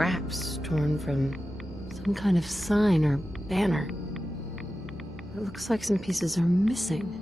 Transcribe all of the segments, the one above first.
scraps torn from some kind of sign or banner. It looks like some pieces are missing.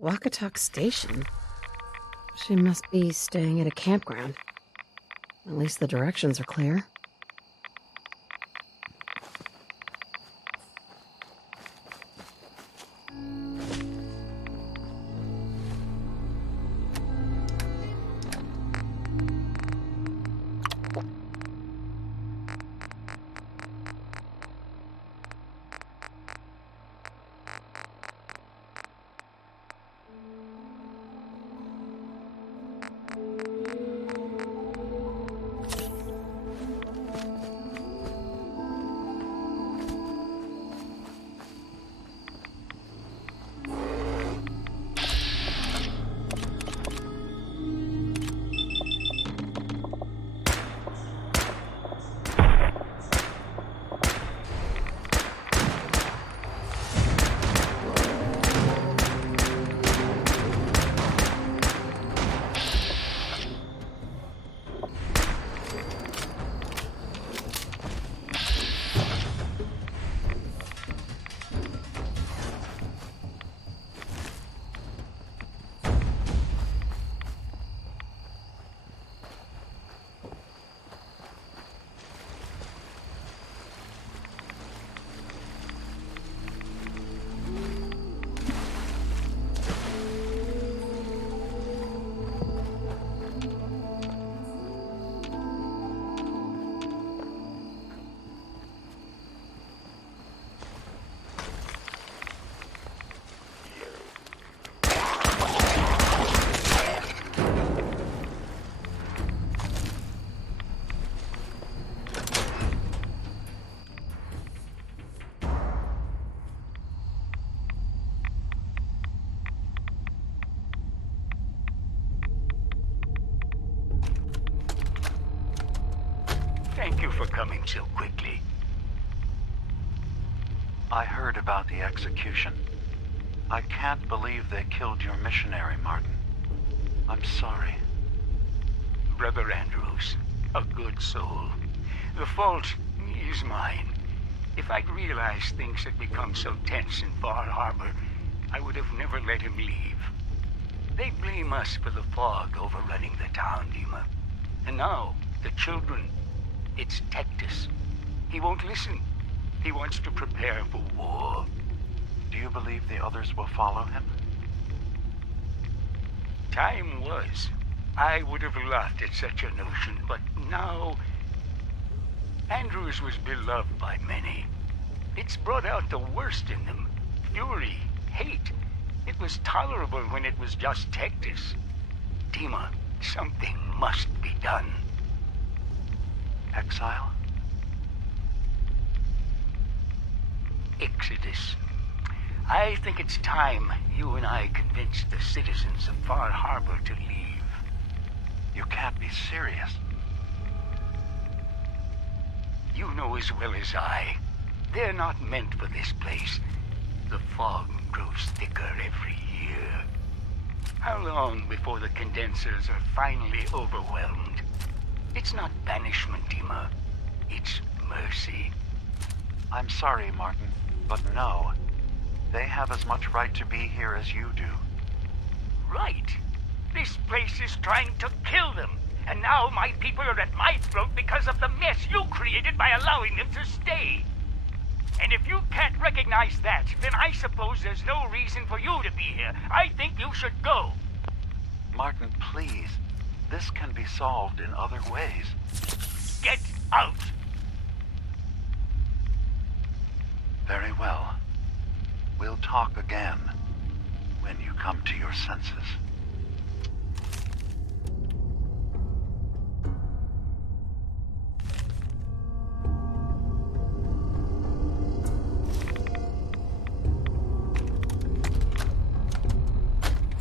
Wakatok Station? She must be staying at a campground. At least the directions are clear. coming so quickly? I heard about the execution. I can't believe they killed your missionary, Martin. I'm sorry. Brother Andrews, a good soul. The fault is mine. If I'd realized things had become so tense in Far Harbor, I would have never let him leave. They blame us for the fog overrunning the town, Dima. And now, the children. It's Tectus. He won't listen. He wants to prepare for war. Do you believe the others will follow him? Time was. I would have laughed at such a notion, but now... Andrews was beloved by many. It's brought out the worst in them. Fury, hate. It was tolerable when it was just Tectus. Dima, something must be done. Exile? Exodus. I think it's time you and I convinced the citizens of Far Harbor to leave. You can't be serious. You know as well as I. They're not meant for this place. The fog grows thicker every year. How long before the condensers are finally overwhelmed? It's not banishment, Dima. It's mercy. I'm sorry, Martin, but no. They have as much right to be here as you do. Right. This place is trying to kill them. And now my people are at my throat because of the mess you created by allowing them to stay. And if you can't recognize that, then I suppose there's no reason for you to be here. I think you should go. Martin, please. This can be solved in other ways. Get out! Very well. We'll talk again when you come to your senses.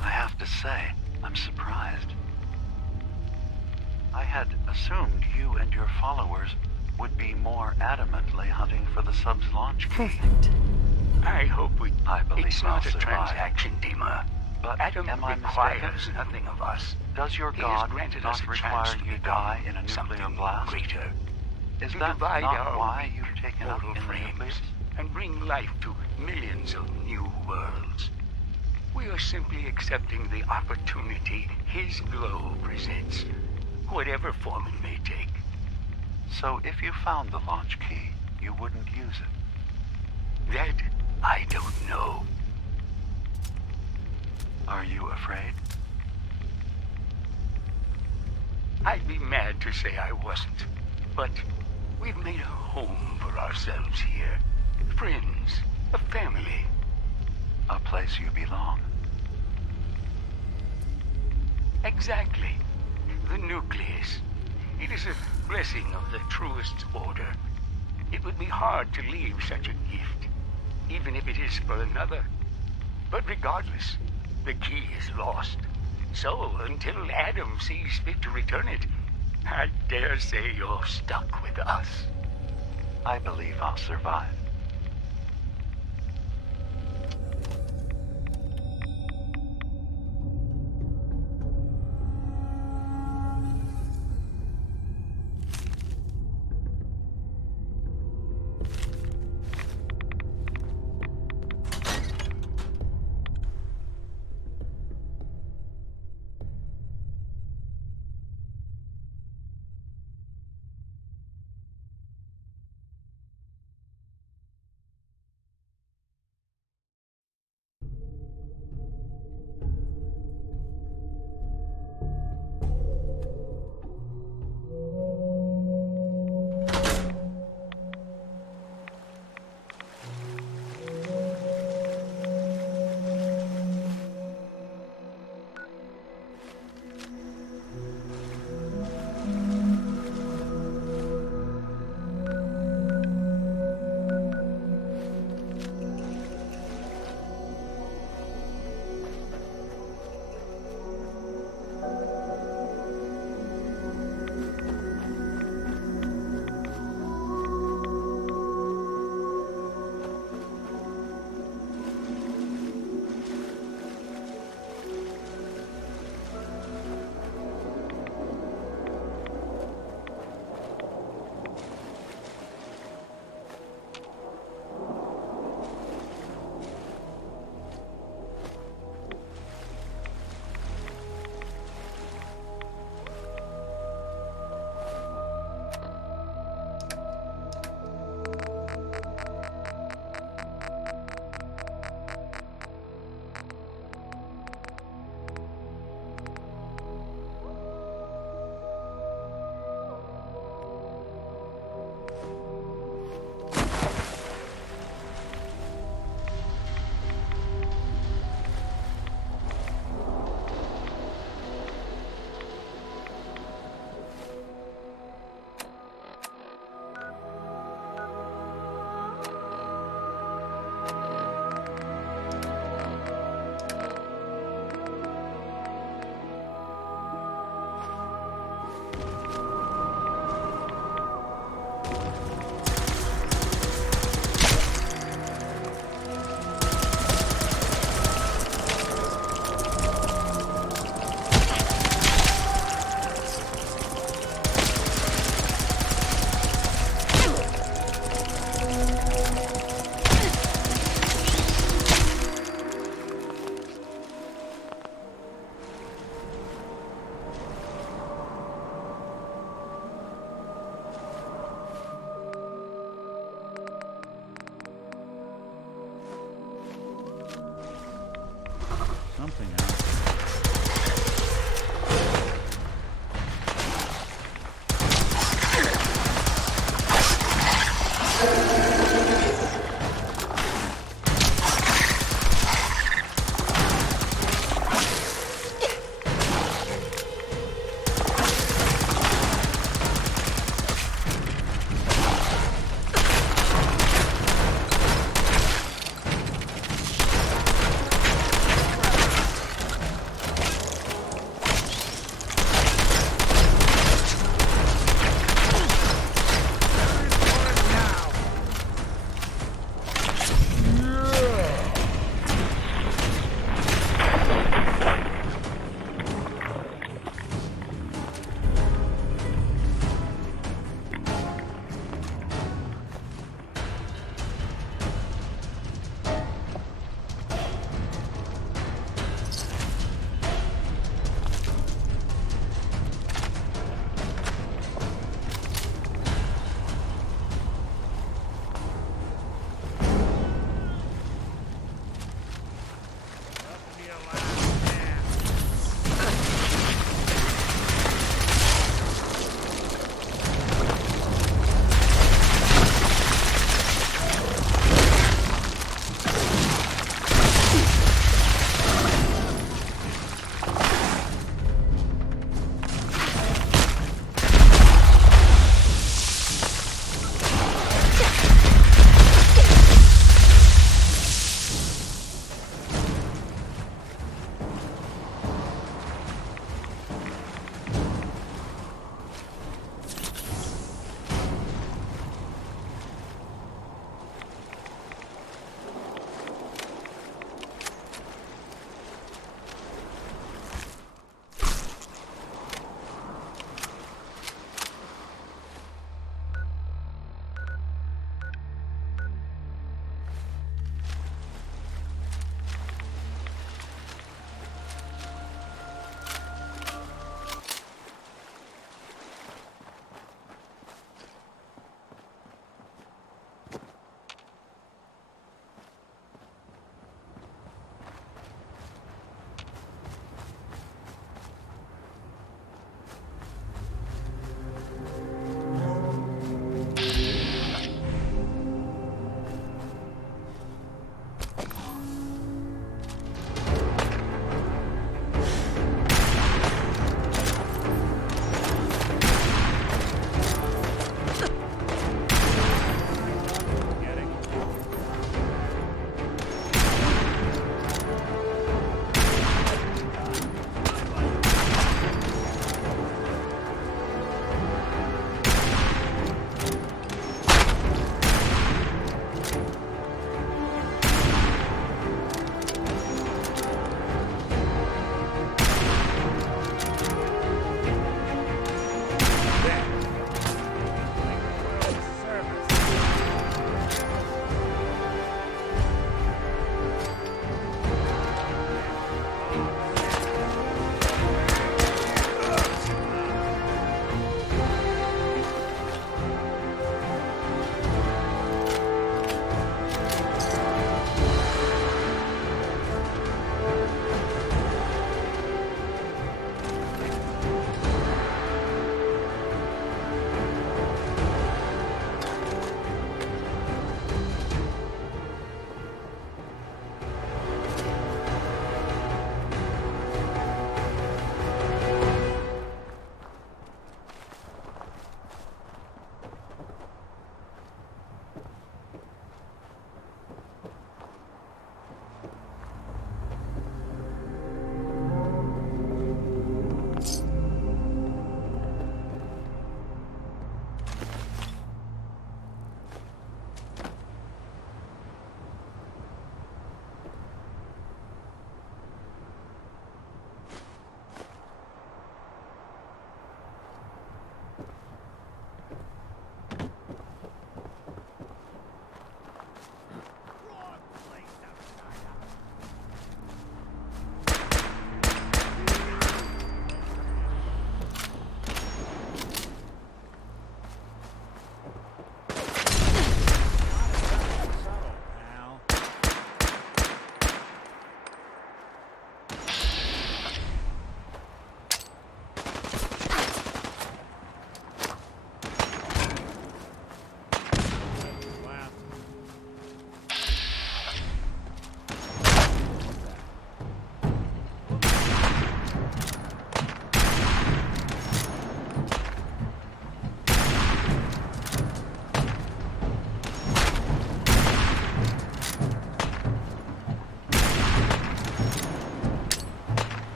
I have to say, I'm surprised. I had assumed you and your followers would be more adamantly hunting for the sub's launch key. Perfect. I hope I believe it's not I'll a survive. transaction, Dima. But Adam am I requires mistaken? nothing of us. Does your He has God granted us not a require chance to you become die in a nuclear something blast? greater. Is To that divide not our why weak you've taken up mortal in the frames nucleus? and bring life to millions of new worlds. We are simply accepting the opportunity his glow presents, whatever form it may take. So if you found the launch key, you wouldn't use it? That I don't know. Are you afraid? I'd be mad to say I wasn't, but we've made a home for ourselves here. Friends, a family. A place you belong. Exactly. The nucleus. It is a blessing of the truest order. It would be hard to leave such a gift, even if it is for another. But regardless, the key is lost. So, until Adam sees fit to return it, I dare say you're stuck with us. I believe I'll survive. something out.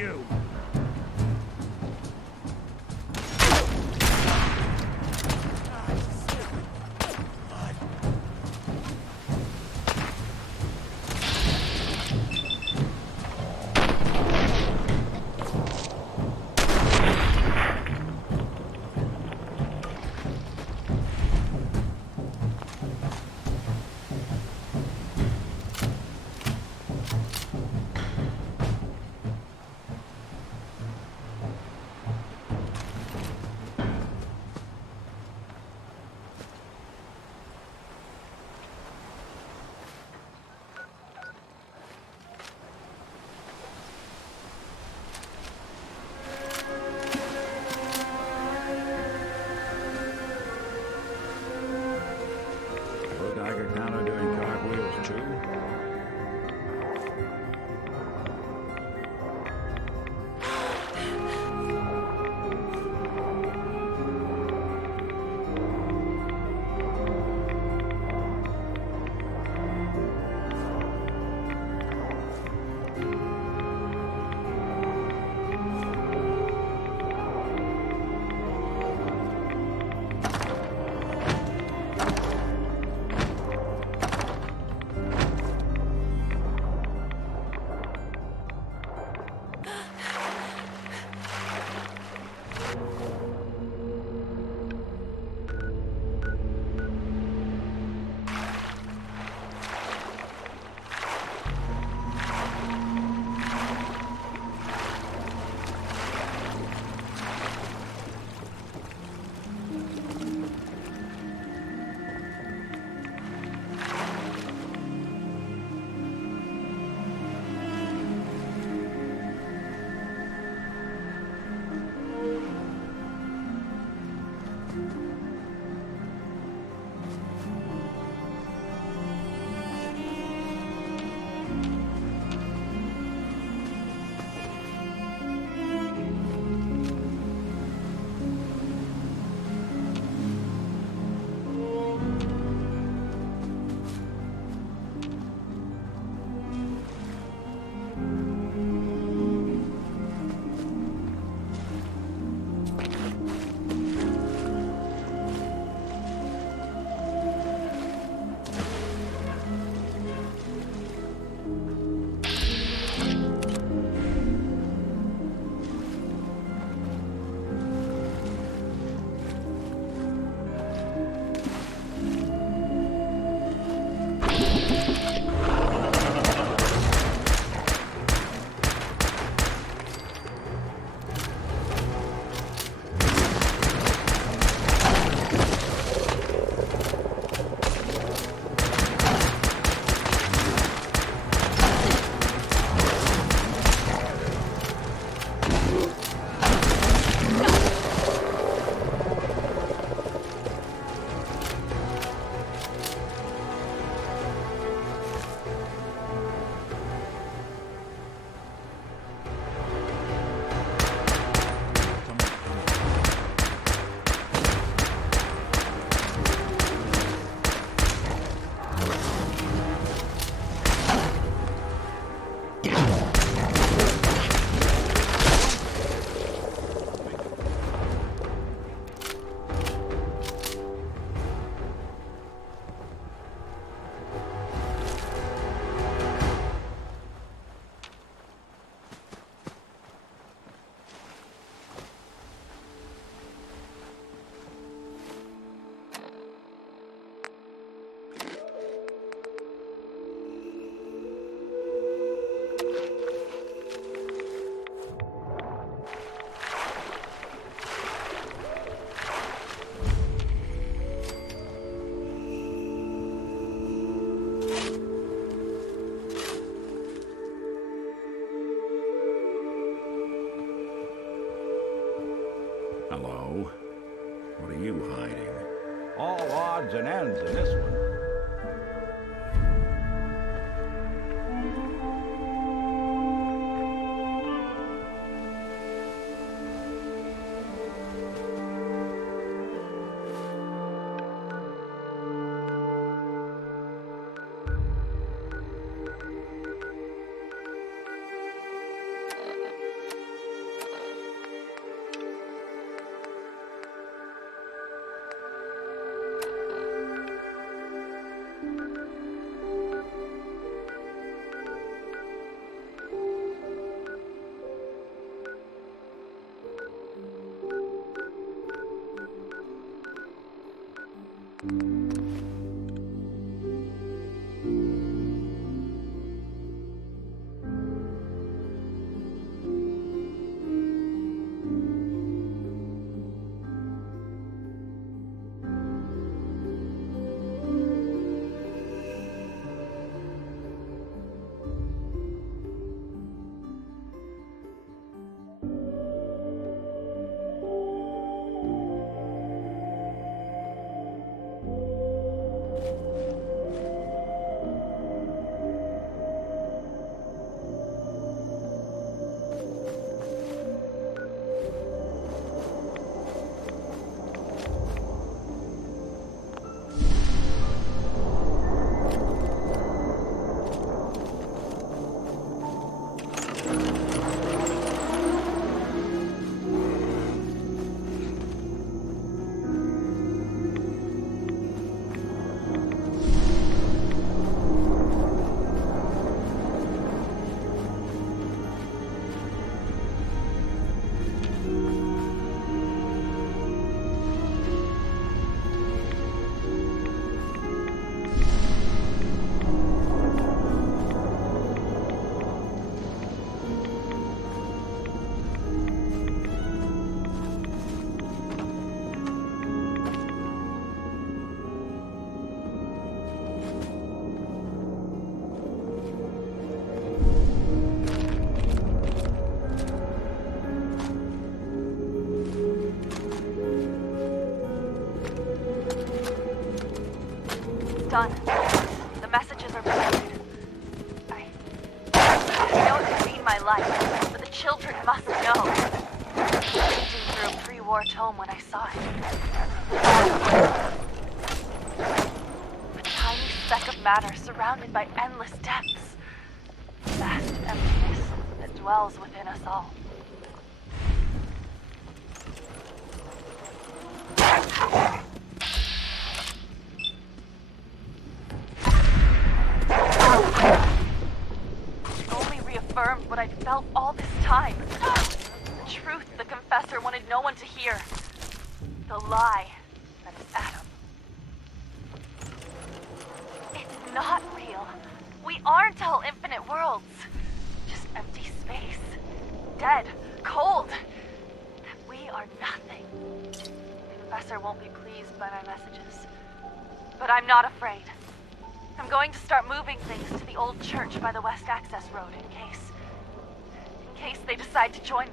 you! Look like a counter doing cartwheels too. Hello? What are you hiding? All odds and ends in this one. done. The messages are posted. I know it could mean my life, but the children must know. Raging through a pre-war tome when I saw it. A tiny speck of matter surrounded by endless depths. Vast emptiness that dwells within us all. It only reaffirmed what I'd felt all this time. The truth the Confessor wanted no one to hear. The lie that is Adam. It's not real. We aren't all infinite worlds. Just empty space. Dead. Cold. That we are nothing. The Confessor won't be pleased by my messages. But I'm not afraid. I'm going to start moving things to the old church by the West Access Road in case they decide to join me.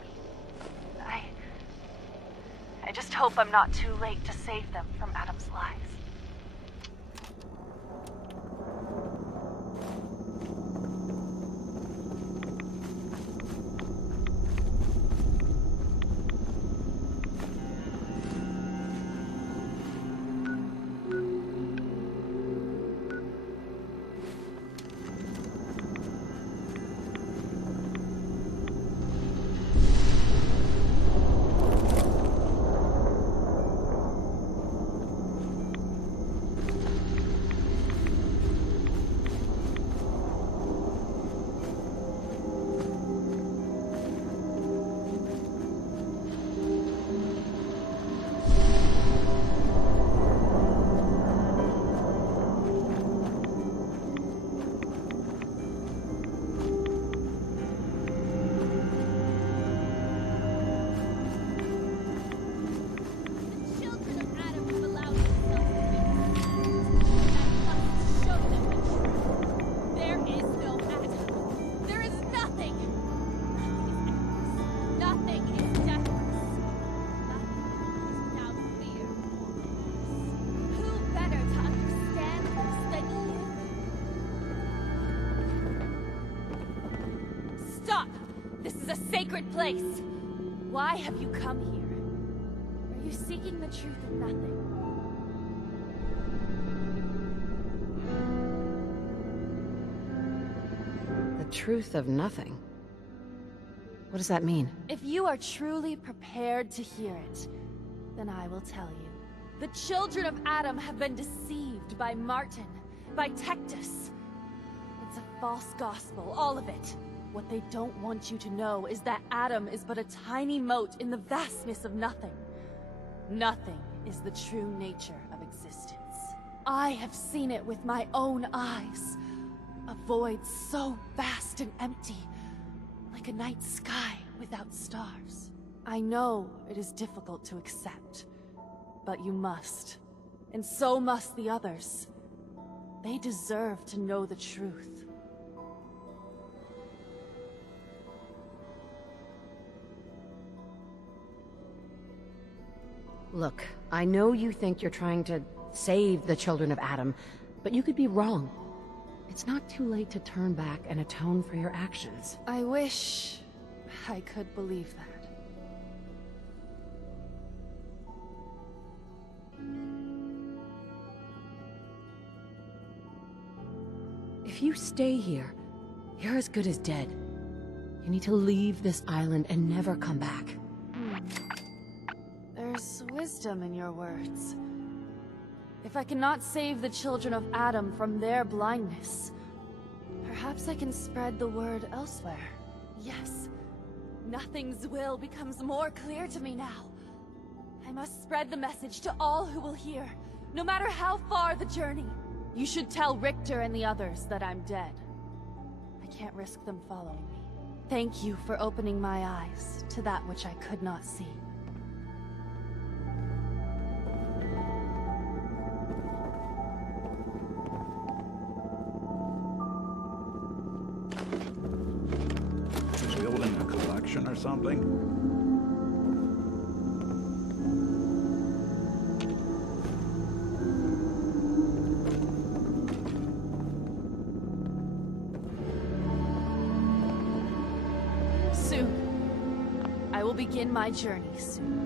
I just hope I'm not too late to save them from Adam's lies. Sacred place! Why have you come here? Are you seeking the truth of nothing? The truth of nothing? What does that mean? If you are truly prepared to hear it, then I will tell you. The children of Adam have been deceived by Martin, by Tectus. It's a false gospel, all of it. What they don't want you to know is that Adam is but a tiny mote in the vastness of nothing. Nothing is the true nature of existence. I have seen it with my own eyes. A void so vast and empty, like a night sky without stars. I know it is difficult to accept, but you must. And so must the others. They deserve to know the truth. Look, I know you think you're trying to save the children of Adam, but you could be wrong. It's not too late to turn back and atone for your actions. I wish I could believe that. If you stay here, you're as good as dead. You need to leave this island and never come back. There's wisdom in your words. If I cannot save the children of Adam from their blindness, perhaps I can spread the word elsewhere. Yes, Nothing's will becomes more clear to me now. I must spread the message to all who will hear, no matter how far the journey. You should tell Richter and the others that I'm dead. I can't risk them following me. Thank you for opening my eyes to that which I could not see. Building a collection or something? begin my journey soon.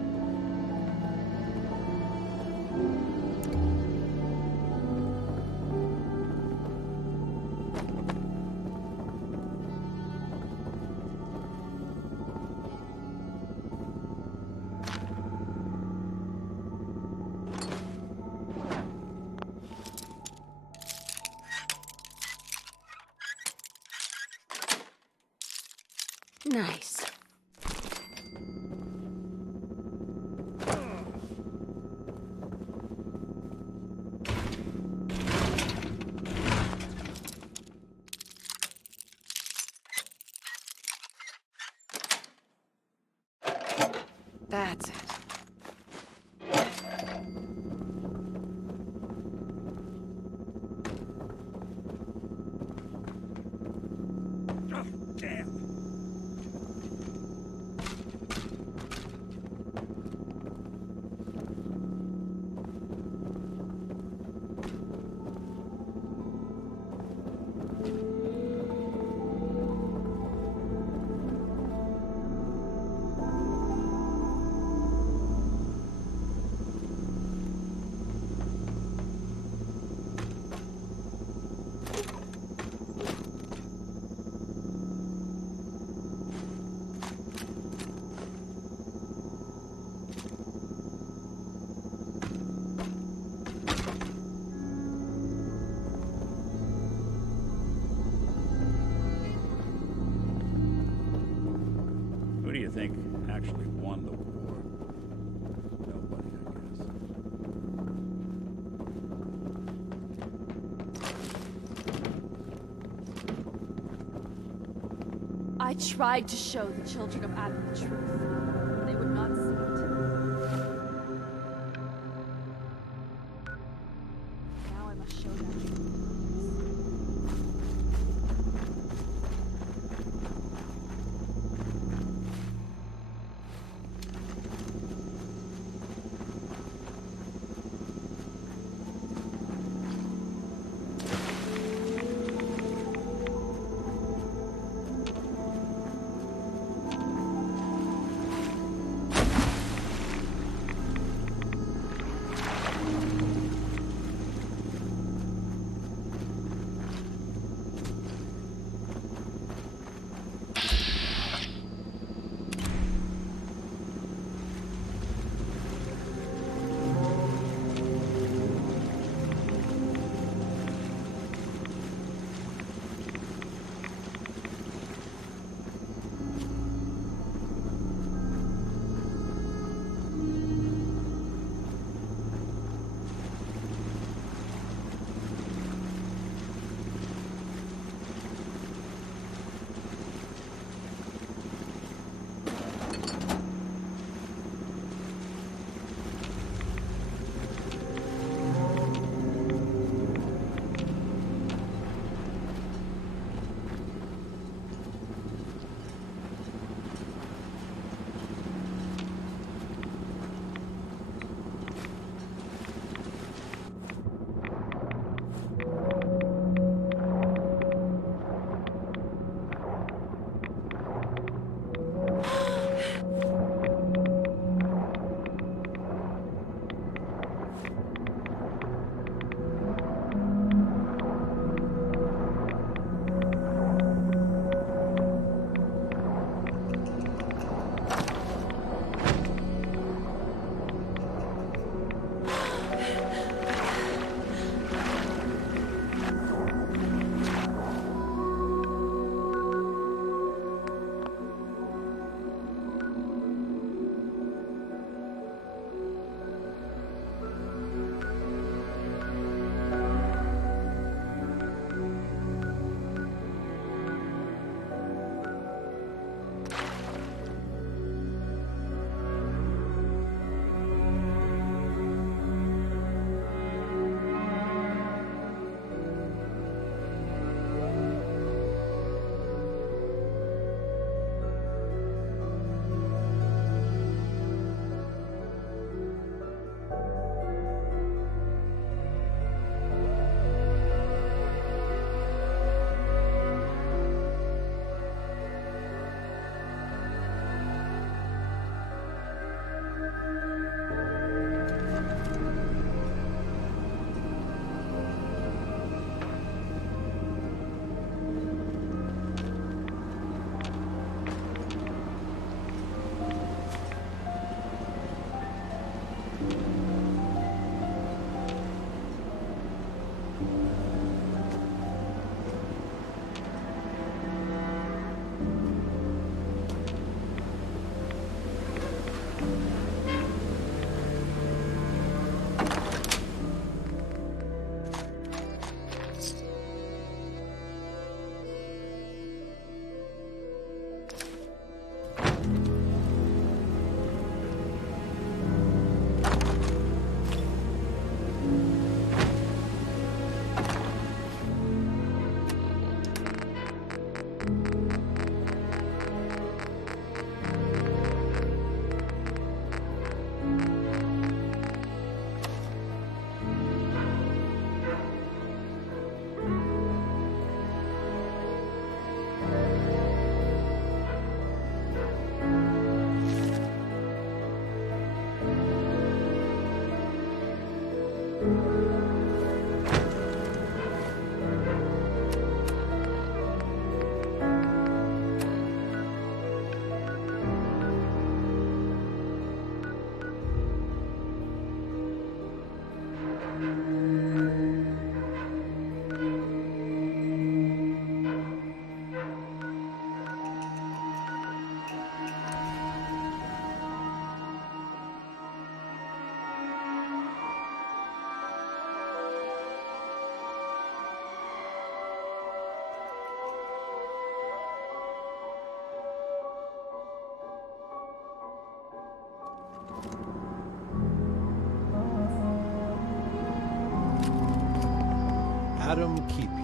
Nice. That's it. Oh, damn. Who do you think actually won the war? Nobody, I guess. I tried to show the children of Adam the truth. They would not see it. Now I must show them. Adam keep you.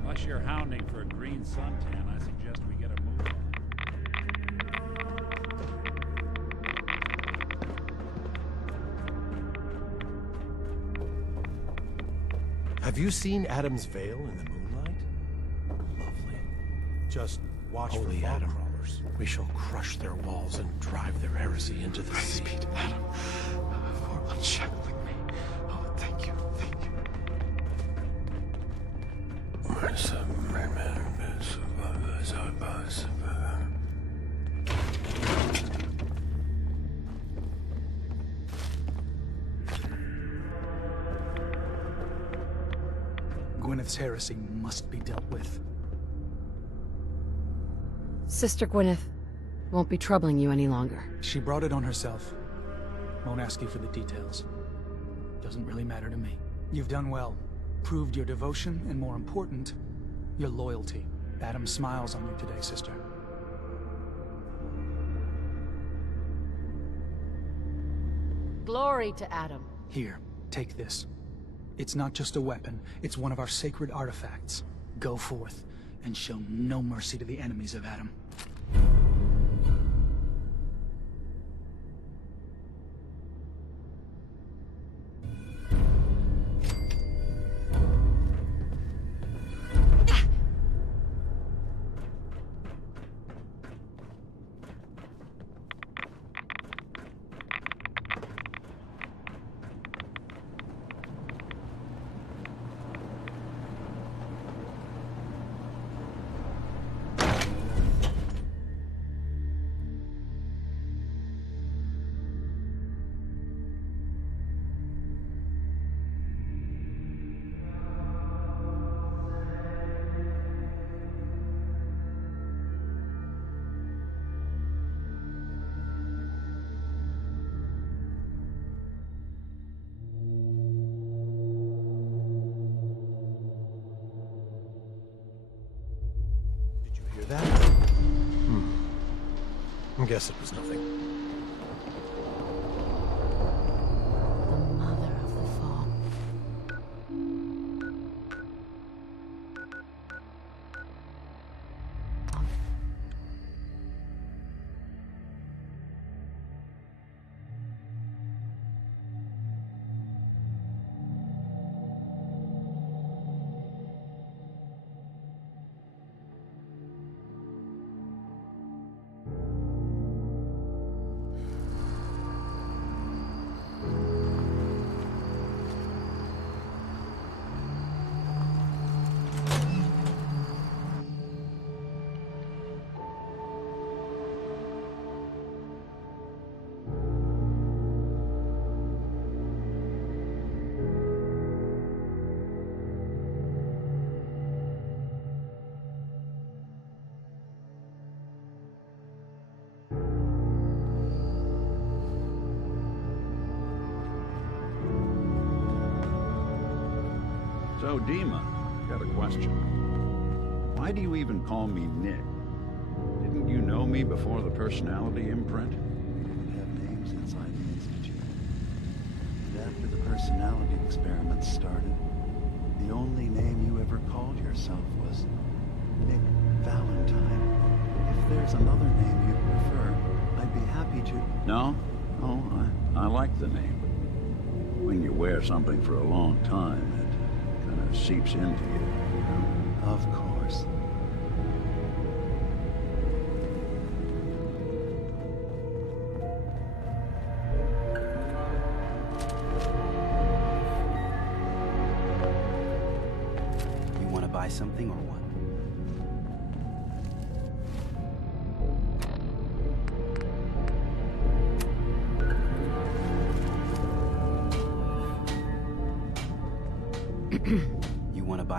Unless you're hounding for a green suntan, I suggest we get a move on. Have you seen Adam's Veil in the moonlight? Lovely. Just watch for fog Adam. crawlers. We shall crush their walls and drive their heresy into the sea. Speed, Adam, for unshackling me. Oh, thank you, thank you. Gwyneth's heresy must be dealt with. Sister Gwyneth won't be troubling you any longer. She brought it on herself. Won't ask you for the details. Doesn't really matter to me. You've done well. Proved your devotion, and more important, your loyalty. Adam smiles on you today, sister. Glory to Adam. Here, take this. It's not just a weapon, it's one of our sacred artifacts. Go forth, and show no mercy to the enemies of Adam. That? I guess it was nothing. The mother of the fall. So, Dima, got a question. Why do you even call me Nick? Didn't you know me before the personality imprint? We have names inside the Institute. And after the personality experiments started, the only name you ever called yourself was Nick Valentine. If there's another name you'd prefer, I'd be happy to... No? Oh, I like the name. When you wear something for a long time, it kind of seeps into you, you know? Of course. You want to buy something or what?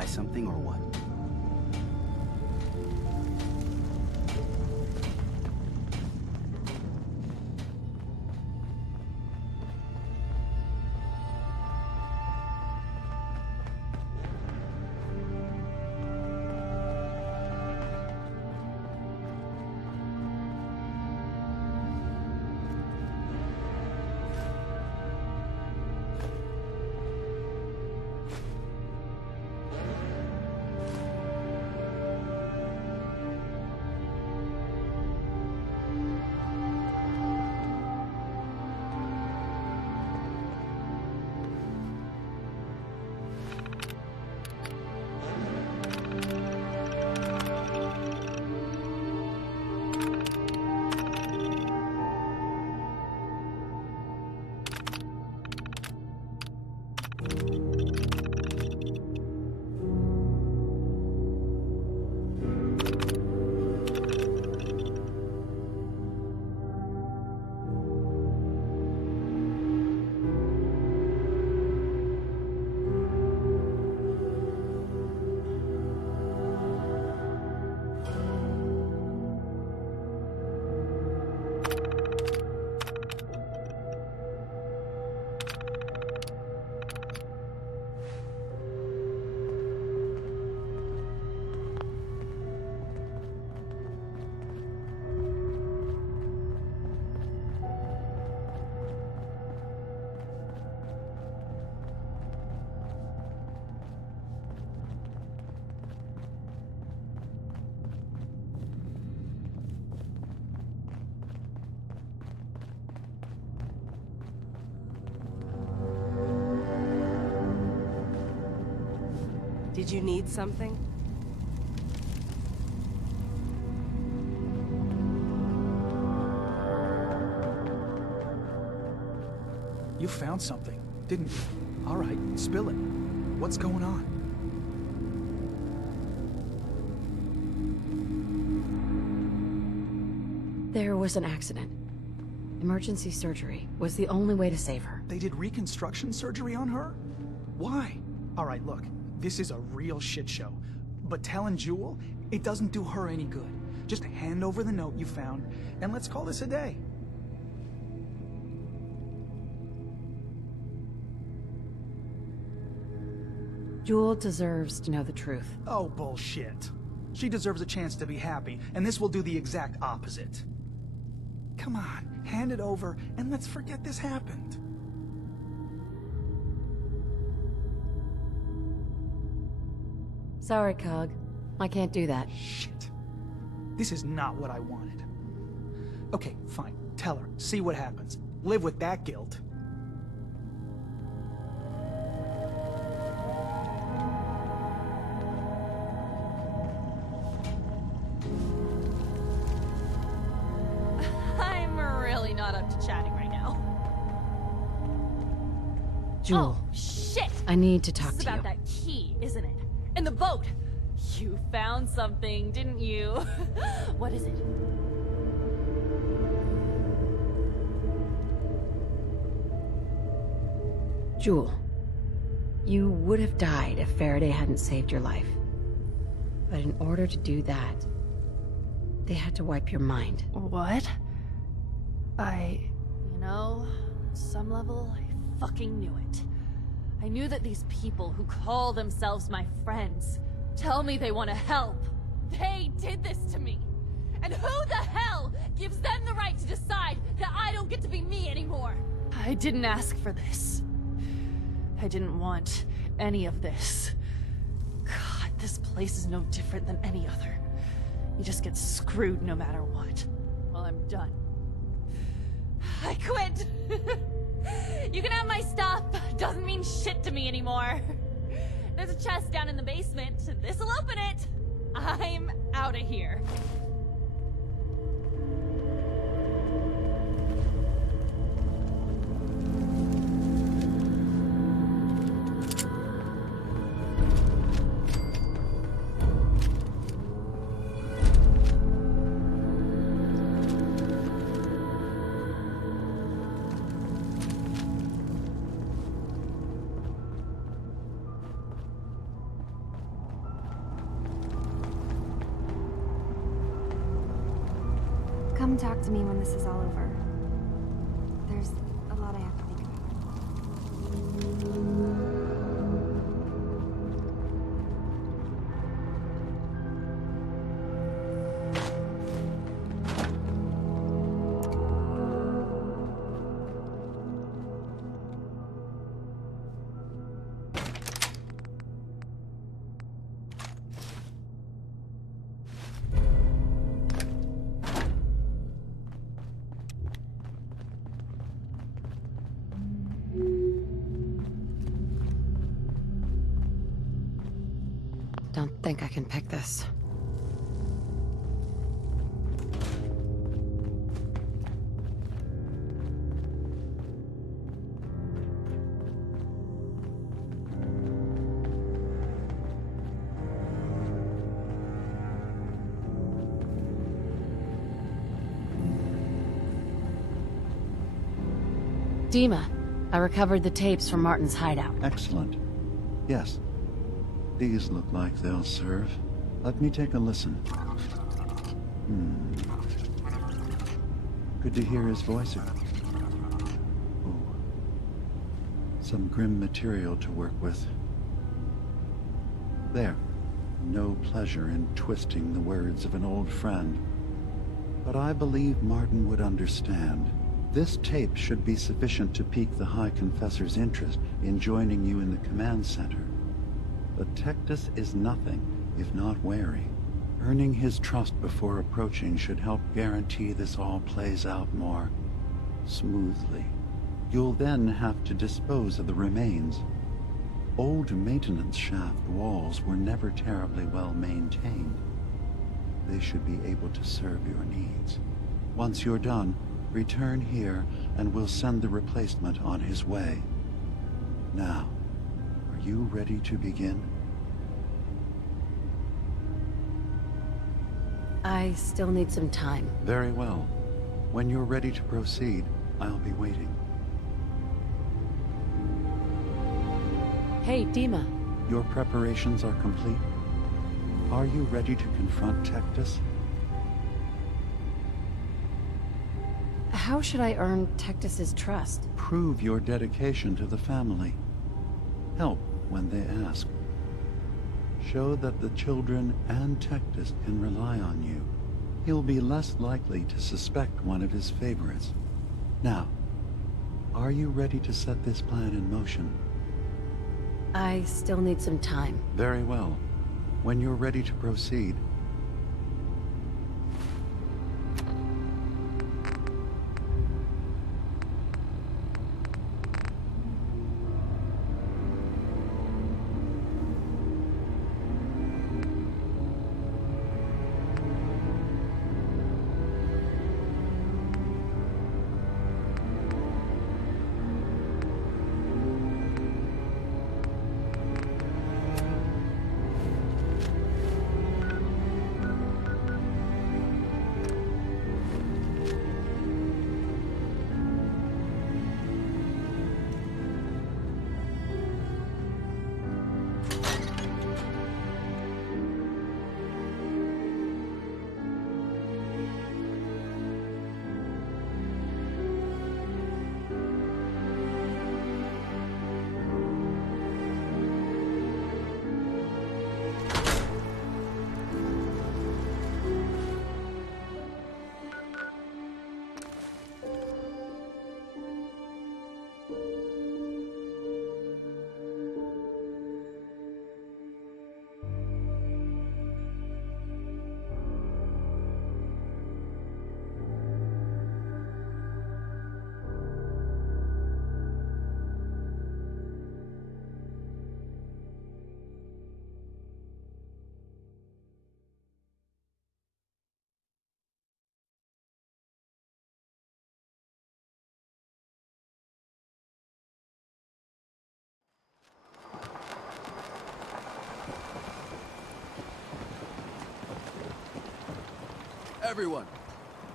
something or what? Did you need something? You found something, didn't you? All right, spill it. What's going on? There was an accident. Emergency surgery was the only way to save her. They did reconstruction surgery on her? Why? All right, look, this is a real shit show. But telling Jewel, it doesn't do her any good. Just hand over the note you found, and let's call this a day. Jewel deserves to know the truth. Oh, bullshit. She deserves a chance to be happy, and this will do the exact opposite. Come on, hand it over, and let's forget this happened. Sorry, Cog. I can't do that. Shit. This is not what I wanted. Okay, fine. Tell her. See what happens. Live with that guilt. I'm really not up to chatting right now. Jewel. Oh, shit! I need to talk This is to you. about that key, isn't it? And the boat! You found something, didn't you? What is it? Jewel, you would have died if Faraday hadn't saved your life. But in order to do that, they had to wipe your mind. What? You know, on some level, I fucking knew it. I knew that these people who call themselves my friends tell me they want to help. They did this to me. And who the hell gives them the right to decide that I don't get to be me anymore? I didn't ask for this. I didn't want any of this. God, this place is no different than any other. You just get screwed no matter what. Well, I'm done. I quit! You can have my stuff. Doesn't mean shit to me anymore. There's a chest down in the basement. This'll open it. I'm out of here. Come talk to me when this is all over. There's a lot I have to think about. Don't think I can pick this. Dima, I recovered the tapes from Martin's hideout. Excellent. Yes. These look like they'll serve. Let me take a listen. Good to hear his voice. Oh. Some grim material to work with. There. No pleasure in twisting the words of an old friend. But I believe Martin would understand. This tape should be sufficient to pique the High Confessor's interest in joining you in the command center. But Tectus is nothing if not wary. Earning his trust before approaching should help guarantee this all plays out more smoothly. You'll then have to dispose of the remains. Old maintenance shaft walls were never terribly well maintained. They should be able to serve your needs. Once you're done, return here and we'll send the replacement on his way. Now, are you ready to begin? I still need some time. Very well. When you're ready to proceed, I'll be waiting. Hey, Dima. Your preparations are complete? Are you ready to confront Tectus? How should I earn Tectus's trust? Prove your dedication to the family. Help when they ask. Show that the children and Tectus can rely on you. He'll be less likely to suspect one of his favorites. Now, are you ready to set this plan in motion? I still need some time. Very well. When you're ready to proceed,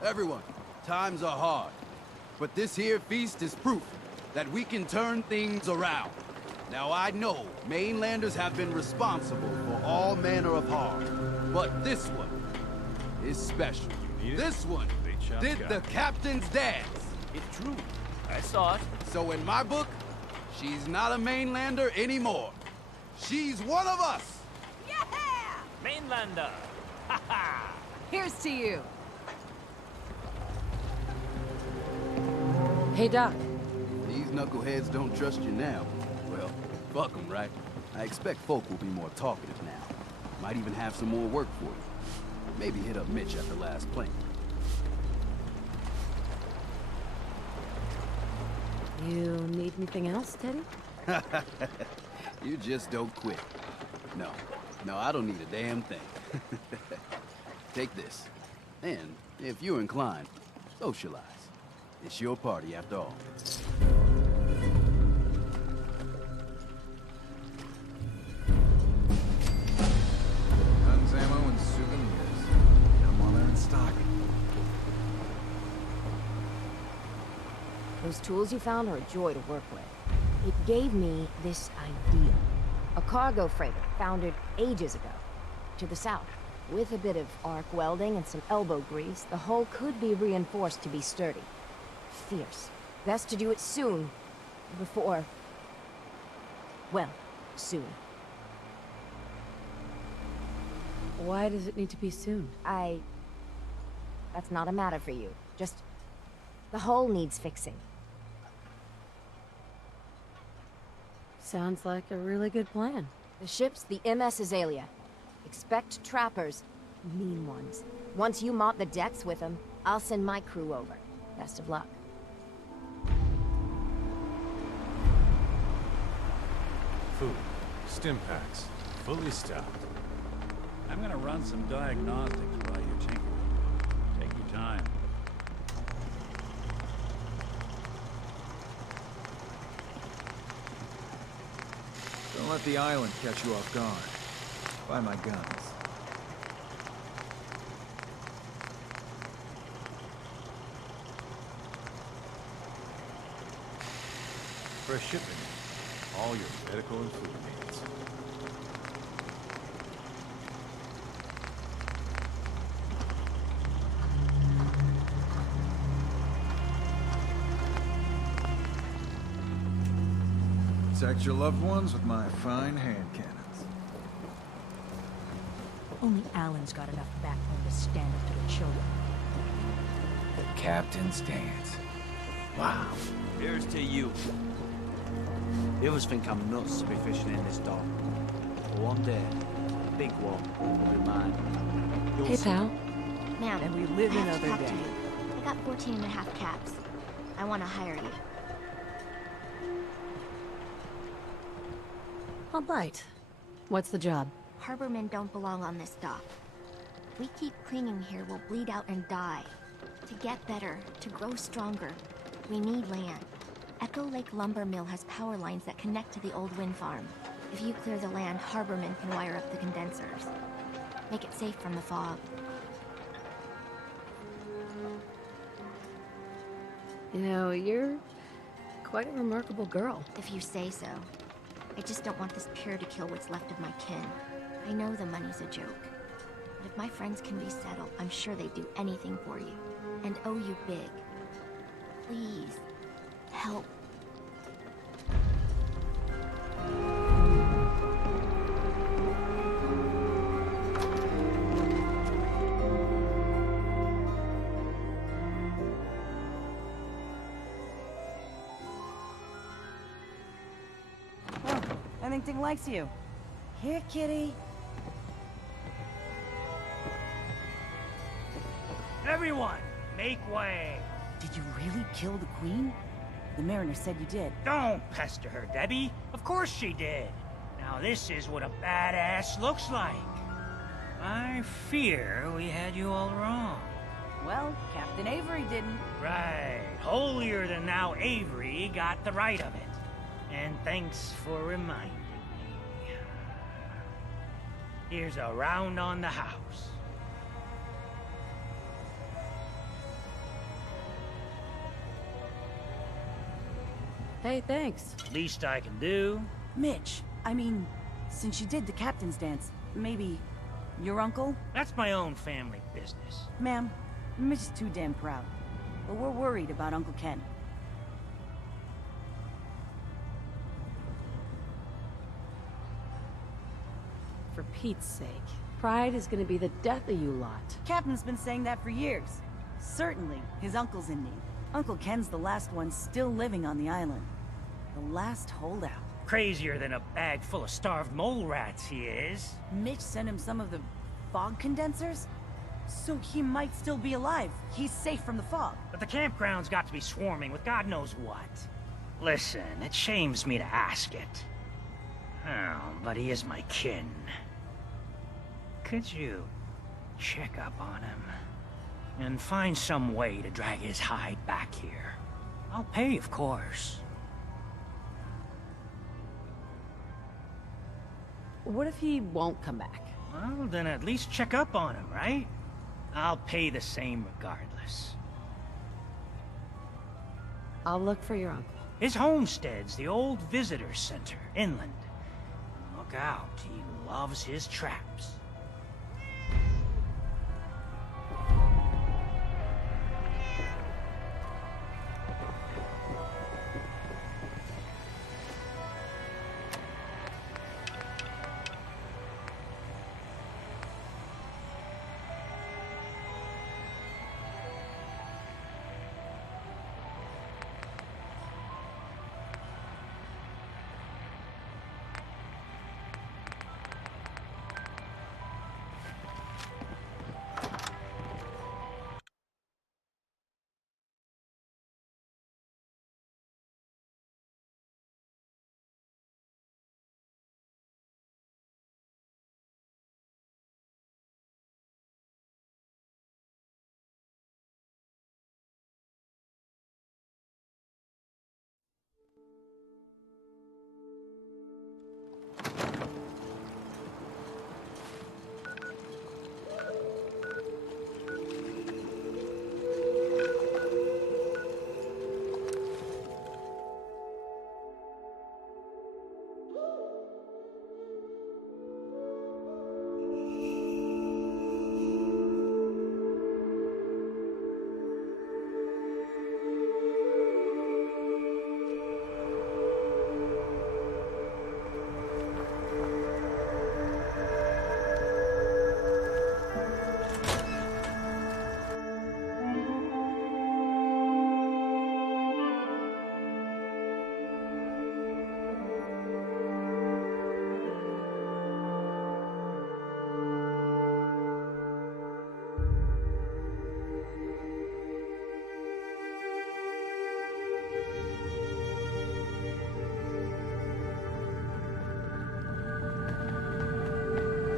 Everyone, times are hard. But this here feast is proof that we can turn things around. Now I know mainlanders have been responsible for all manner of harm, but this one is special. This one shot did guy. the captain's dance. It's true. I saw it. So in my book, she's not a mainlander anymore. She's one of us. Mainlander. Ha ha. Here's to you. Hey, Doc. These knuckleheads don't trust you now. Well, fuck them, right? I expect folk will be more talkative now. Might even have some more work for you. Maybe hit up Mitch after last plane. You need anything else, Teddy? You just don't quit. No, I don't need a damn thing. Take this. And, if you're inclined, socialize. It's your party after all. Guns, ammo, and souvenirs. Got 'em all there in stock. Those tools you found are a joy to work with. It gave me this idea. A cargo freighter founded ages ago, to the south. With a bit of arc welding and some elbow grease, the hull could be reinforced to be sturdy. Fierce. Best to do it soon, before... well, soon. Why does it need to be soon? That's not a matter for you. Just... the hull needs fixing. Sounds like a really good plan. The ship's the MS Azalea. Expect trappers, mean ones. Once you mop the decks with them, I'll send my crew over. Best of luck. Food. Stim packs. Fully stocked. I'm gonna run some diagnostics while you're tinkering. Take your time. Don't let the island catch you off guard. Buy my guns. For a shipment, all your medical and food needs. Protect your loved ones with my fine hand cannons. Only Alan's got enough backbone to stand up to the children. The captain's dance. Wow. Here's to you. The others think I'm nuts to be fishing in this dock. But one day, the big one will be mine. You'll Hey, see. pal. Now, and we live I have to another talk day. to you. I got 14 and a half caps. I want to hire you. I'll bite. What's the job? Harbormen don't belong on this dock. If we keep clinging here, we'll bleed out and die. To get better, to grow stronger, we need land. Echo Lake Lumber Mill has power lines that connect to the old wind farm. If you clear the land, Harbormen can wire up the condensers. Make it safe from the fog. You know, you're quite a remarkable girl. If you say so. I just don't want this pier to kill what's left of my kin. I know the money's a joke. But if my friends can resettle, I'm sure they'd do anything for you. And owe you big. Please, help. Oh, I think Ding likes you. Here, kitty. Everyone, make way. Did you really kill the queen? The mariner said you did. Don't pester her, Debbie. Of course she did. Now this is what a badass looks like. I fear we had you all wrong. Well, Captain Avery didn't. Right. Holier than thou Avery got the right of it. And thanks for reminding me. Here's a round on the house. Hey, thanks. Least I can do. Mitch, I mean, since you did the captain's dance, maybe your uncle? That's my own family business. Ma'am, Mitch is too damn proud. But we're worried about Uncle Ken. For Pete's sake, pride is gonna be the death of you lot. Captain's been saying that for years. Certainly, his uncle's in need. Uncle Ken's the last one still living on the island. The last holdout. Crazier than a bag full of starved mole rats, he is. Mitch sent him some of the fog condensers? So he might still be alive. He's safe from the fog. But the campground's got to be swarming with God knows what. Listen, it shames me to ask it. Oh, but he is my kin. Could you check up on him? And find some way to drag his hide back here? I'll pay, of course. What if he won't come back? Well, then at least check up on him, right? I'll pay the same regardless. I'll look for your uncle. His homestead's the old visitor center, inland. Look out, he loves his traps.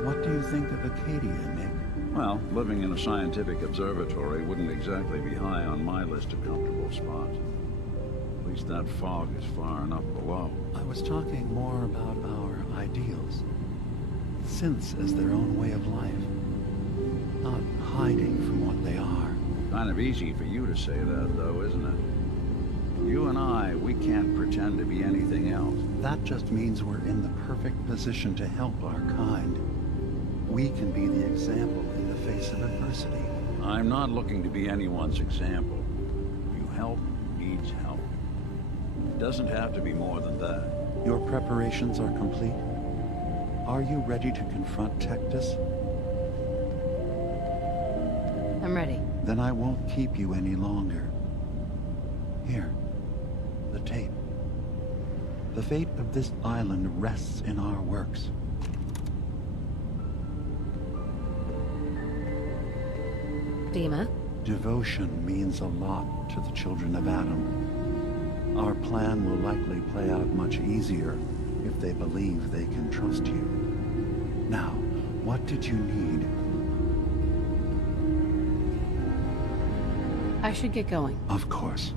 What do you think of Acadia, Nick? Well, living in a scientific observatory wouldn't exactly be high on my list of comfortable spots. At least that fog is far enough below. I was talking more about our ideals. Synths as their own way of life. Not hiding from what they are. Kind of easy for you to say that, though, isn't it? You and I, we can't pretend to be anything else. That just means we're in the perfect position to help our kind. We can be the example in the face of adversity. I'm not looking to be anyone's example. You help needs help. It doesn't have to be more than that. Your preparations are complete? Are you ready to confront Tectus? I'm ready. Then I won't keep you any longer. Here, the tape. The fate of this island rests in our works. Dima? Devotion means a lot to the children of Adam. Our plan will likely play out much easier if they believe they can trust you. Now, what did you need? I should get going. Of course.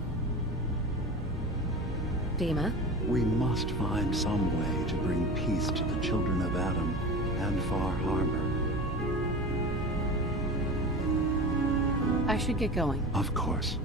Dima? We must find some way to bring peace to the children of Adam and Far Harbor. I should get going. Of course.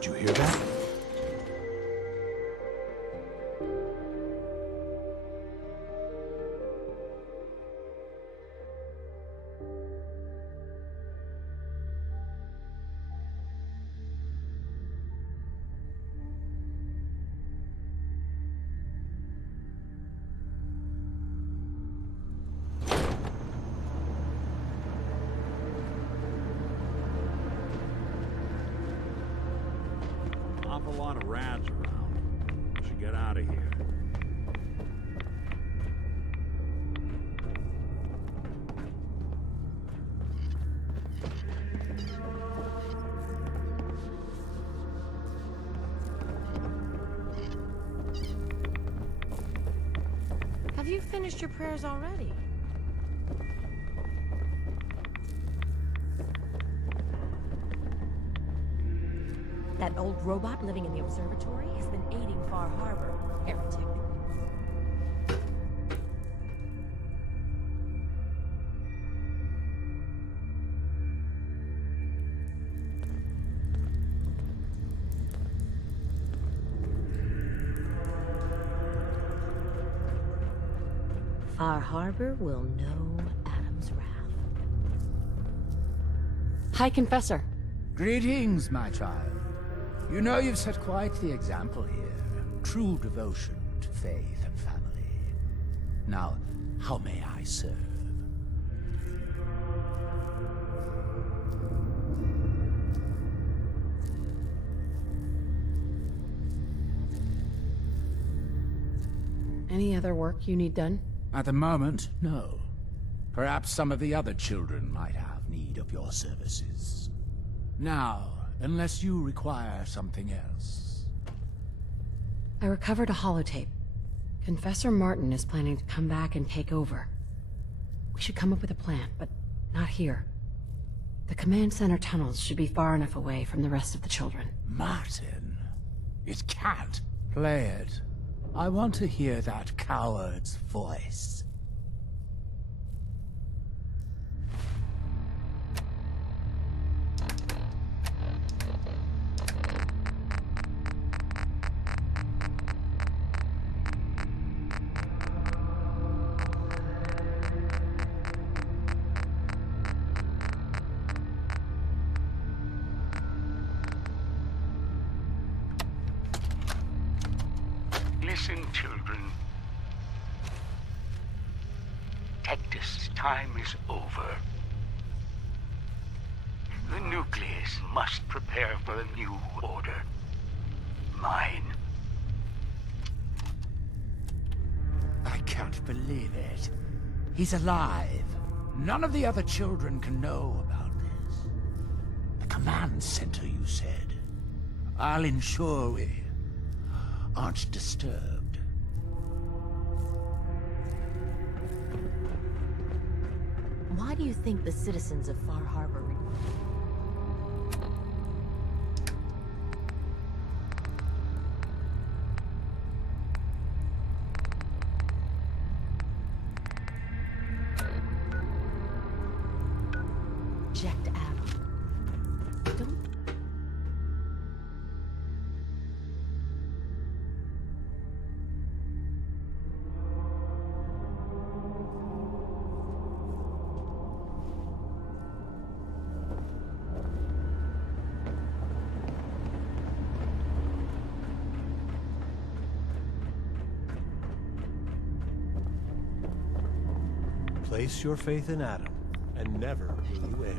Did you hear that? Awful lot of rats around. We should get out of here. Have you finished your prayers already? That old robot living in the observatory has been aiding Far Harbor, heretic. Far Harbor will know Adam's wrath. Hi, Confessor. Greetings, my child. You know you've set quite the example here. True devotion to faith and family. Now, how may I serve? Any other work you need done? At the moment, no. Perhaps some of the other children might have need of your services. Now, unless you require something else. I recovered a holotape. Confessor Martin is planning to come back and take over. We should come up with a plan, but not here. The command center tunnels should be far enough away from the rest of the children. Martin? It can't. Play it. I want to hear that coward's voice. Listen, children. Tectus' time is over. The nucleus must prepare for a new order. Mine. I can't believe it. He's alive. None of the other children can know about this. The command center, you said. I'll ensure we aren't disturbed. Why do you think the citizens of Far Harbor... reject Adam? Don't... Place your faith in Adam, and never will you err.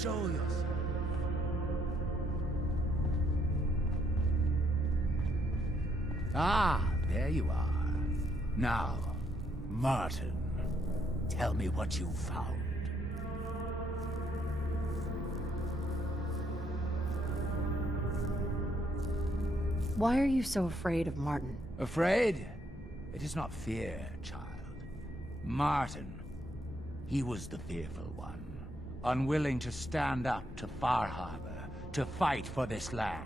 Show yourself. Ah, there you are. Now, Martin, tell me what you found. Why are you so afraid of Martin? Afraid? It is not fear, child. Martin, he was the fearful one, unwilling to stand up to Far Harbor, to fight for this land.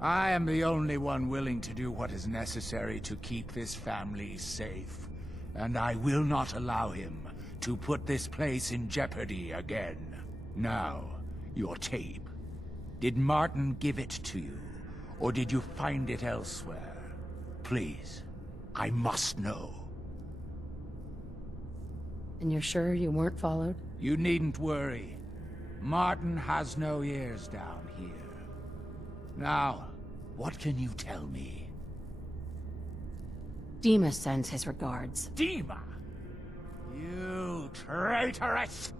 I am the only one willing to do what is necessary to keep this family safe, and I will not allow him to put this place in jeopardy again. Now, your tape. Did Martin give it to you, or did you find it elsewhere? Please, I must know. And you're sure you weren't followed? You needn't worry. Martin has no ears down here. Now, what can you tell me? Dima sends his regards. Dima? You traitorous!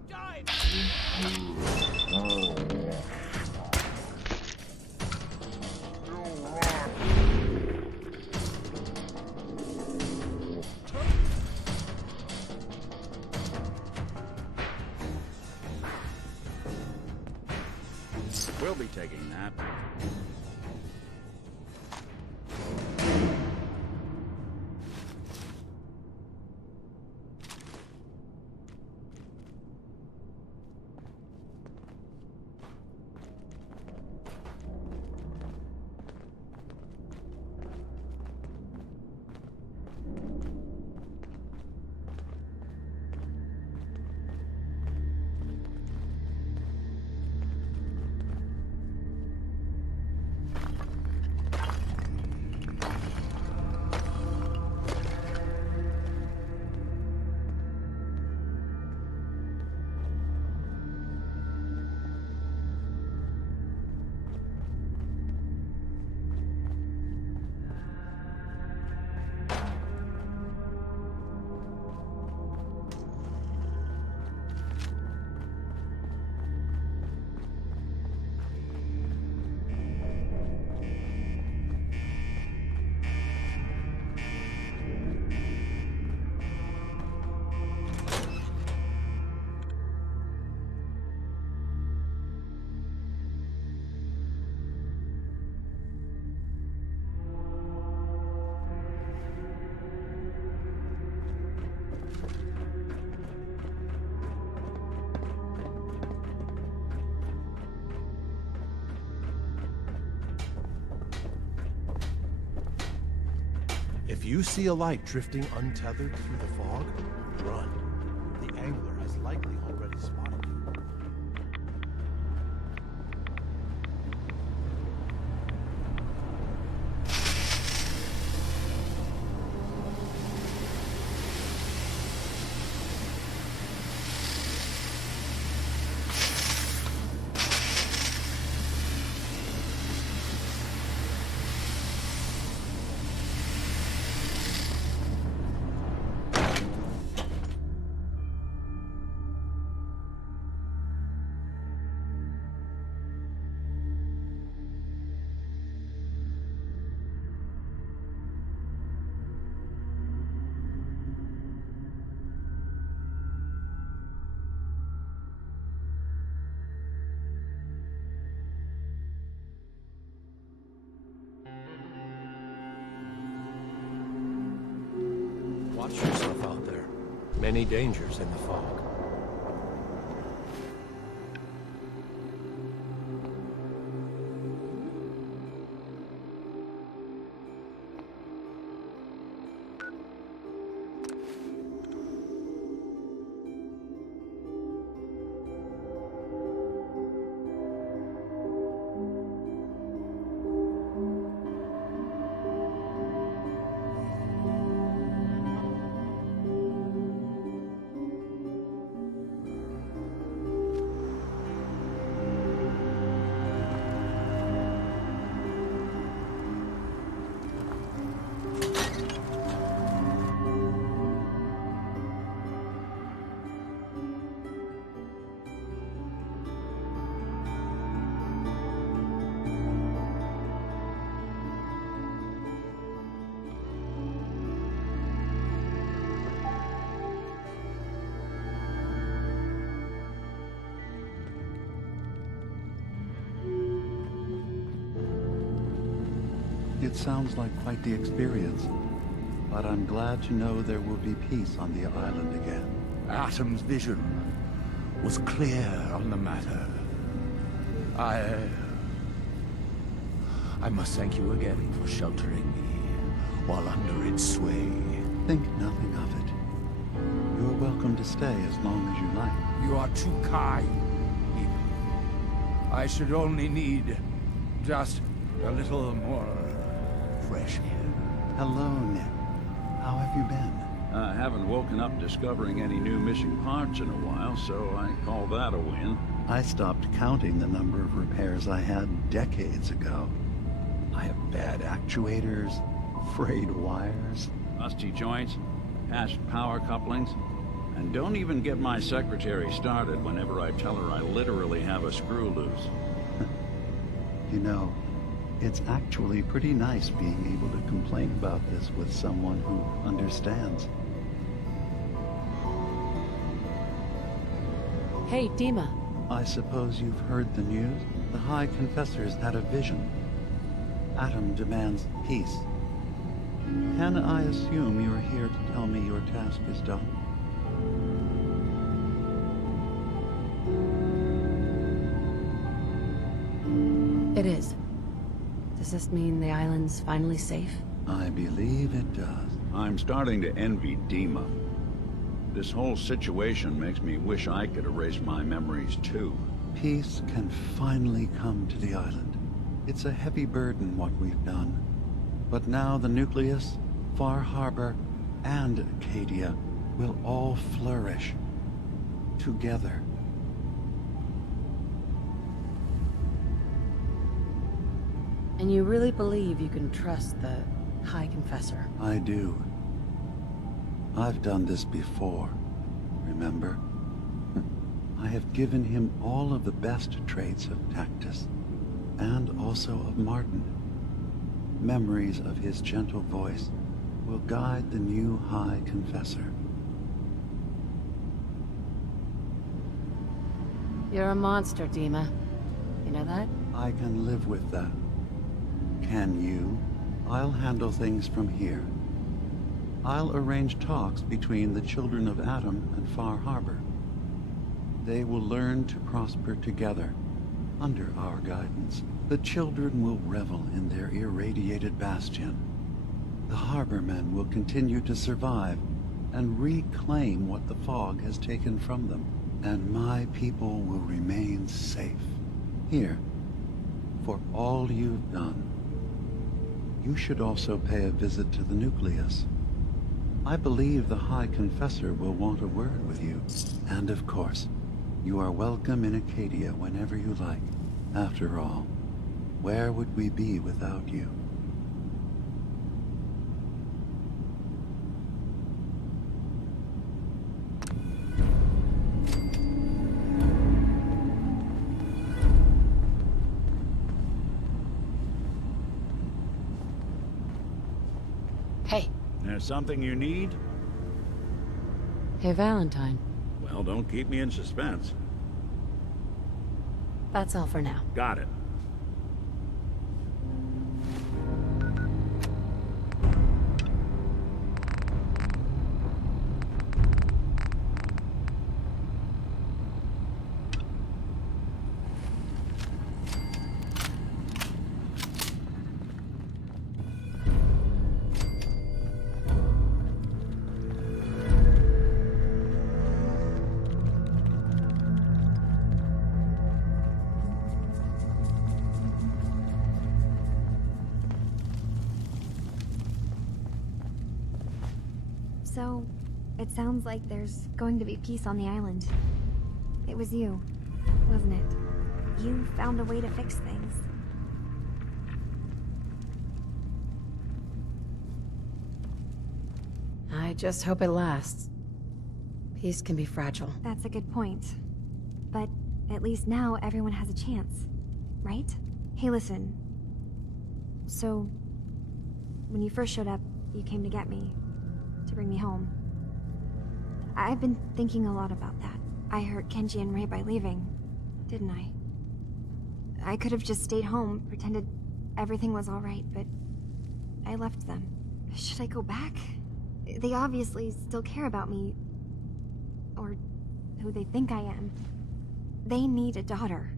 We'll be taking that. If you see a light drifting untethered through the fog, run. The angler has likely already spotted you. Watch yourself out there. Many dangers in the fog. It sounds like quite the experience. But I'm glad to know there will be peace on the island again. Atom's vision was clear on the matter. I must thank you again for sheltering me while under its sway. Think nothing of it. You're welcome to stay as long as you like. You are too kind. I should only need just a little more fresh air. Hello, Nick. How have you been? I haven't woken up discovering any new missing parts in a while, so I call that a win. I stopped counting the number of repairs I had decades ago. I have bad actuators, frayed wires, Rusty joints, patched power couplings, and don't even get my secretary started whenever I tell her I literally have a screw loose. You know, it's actually pretty nice being able to complain about this with someone who understands. Hey, Dima. I suppose you've heard the news? The High Confessor's had a vision. Atom demands peace. Can I assume you're here to tell me your task is done? It is. Does this mean the island's finally safe? I believe it does. I'm starting to envy Dima. This whole situation makes me wish I could erase my memories too. Peace can finally come to the island. It's a heavy burden what we've done. But now the Nucleus, Far Harbor, and Acadia will all flourish together. And you really believe you can trust the High Confessor? I do. I've done this before, remember? I have given him all of the best traits of Tactus, and also of Martin. Memories of his gentle voice will guide the new High Confessor. You're a monster, Dima. You know that? I can live with that. Can you? I'll handle things from here. I'll arrange talks between the children of Atom and Far Harbor. They will learn to prosper together, under our guidance. The children will revel in their irradiated bastion. The Harbormen will continue to survive and reclaim what the fog has taken from them. And my people will remain safe. Here, for all you've done. You should also pay a visit to the Nucleus. I believe the High Confessor will want a word with you. And of course, you are welcome in Acadia whenever you like. After all, where would we be without you? Hey. There's something you need? Hey, Valentine. Well, don't keep me in suspense. That's all for now. Got it. So, it sounds like there's going to be peace on the island. It was you, wasn't it? You found a way to fix things. I just hope it lasts. Peace can be fragile. That's a good point. But at least now everyone has a chance, right? Hey, listen. So, when you first showed up, you came to get me. To bring me home. I've been thinking a lot about that. I hurt Kenji and Ray by leaving, didn't I? I could have just stayed home, pretended everything was alright, but I left them. Should I go back? They obviously still care about me. Or who they think I am. They need a daughter.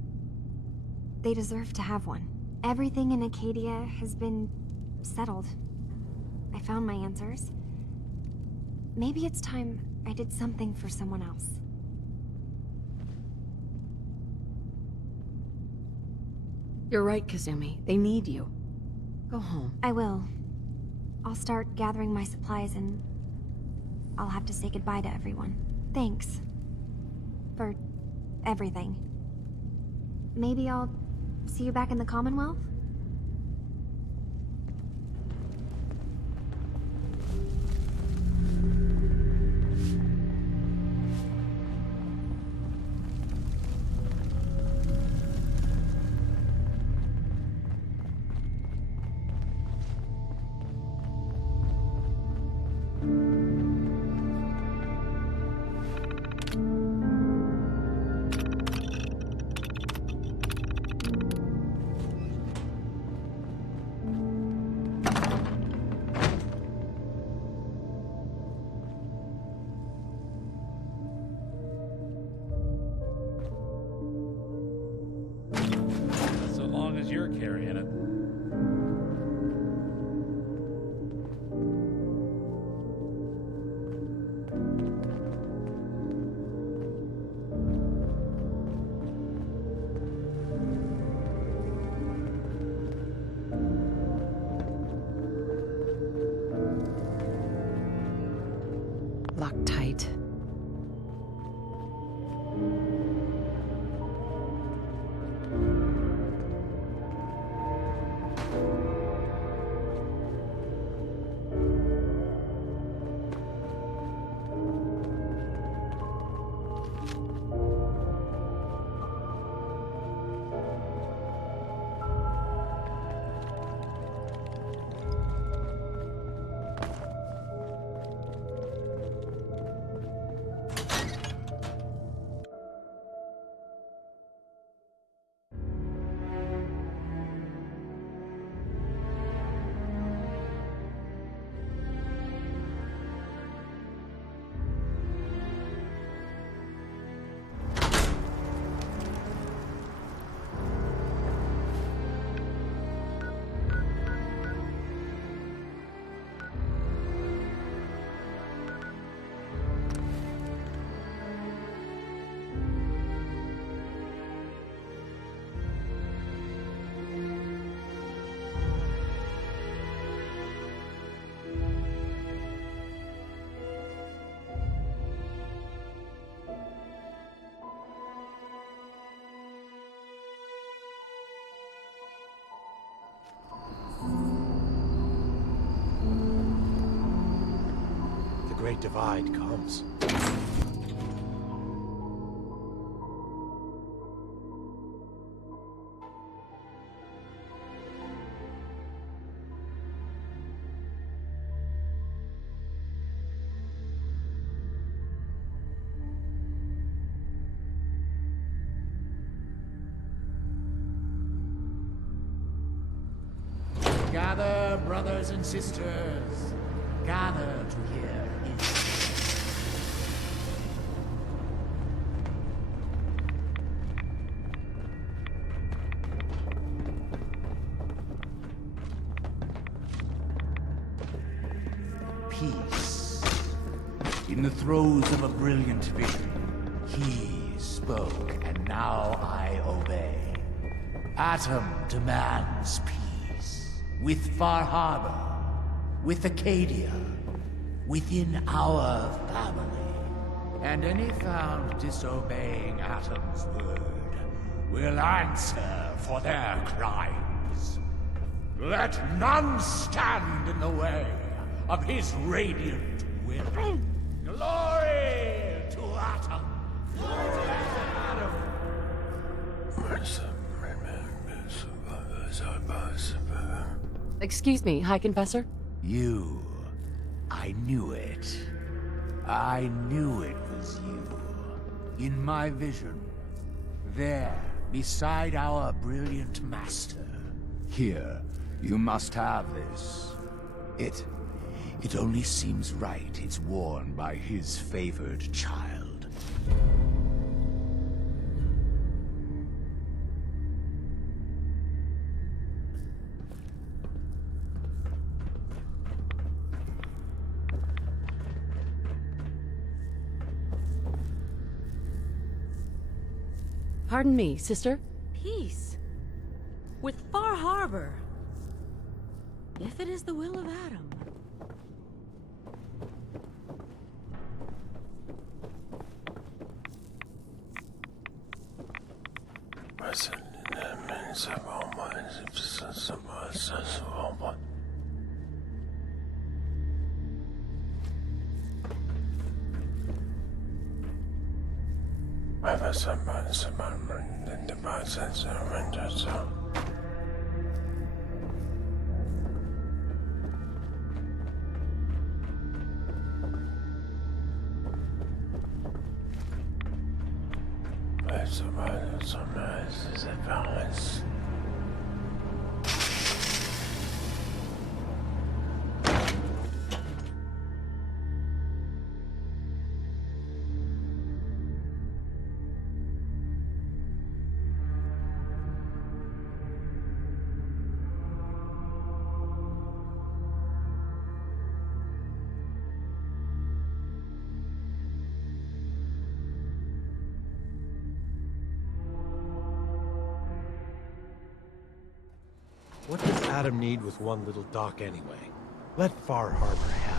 They deserve to have one. Everything in Acadia has been settled. I found my answers. Maybe it's time I did something for someone else. You're right, Kazumi. They need you. Go home. I will. I'll start gathering my supplies and I'll have to say goodbye to everyone. Thanks. For everything. Maybe I'll see you back in the Commonwealth? So long as you're carrying it. Locked tight. The Great Divide comes. Gather, brothers and sisters. Gather to hear peace. In the throes of a brilliant vision, he spoke, and now I obey. Atom demands peace. With Far Harbor, with Acadia, within our family. And any found disobeying Atom's word will answer for their crimes. Let none stand in the way of his radiant will. Glory to Atom! Excuse me, High Confessor? You. I knew it. I knew it was you. In my vision. There, beside our brilliant master. Here, you must have this. It only seems right it's worn by his favored child. Pardon me, sister? Peace. With Far Harbor. If it is the will of Adam. What does Adam need with one little dock anyway? Let Far Harbor have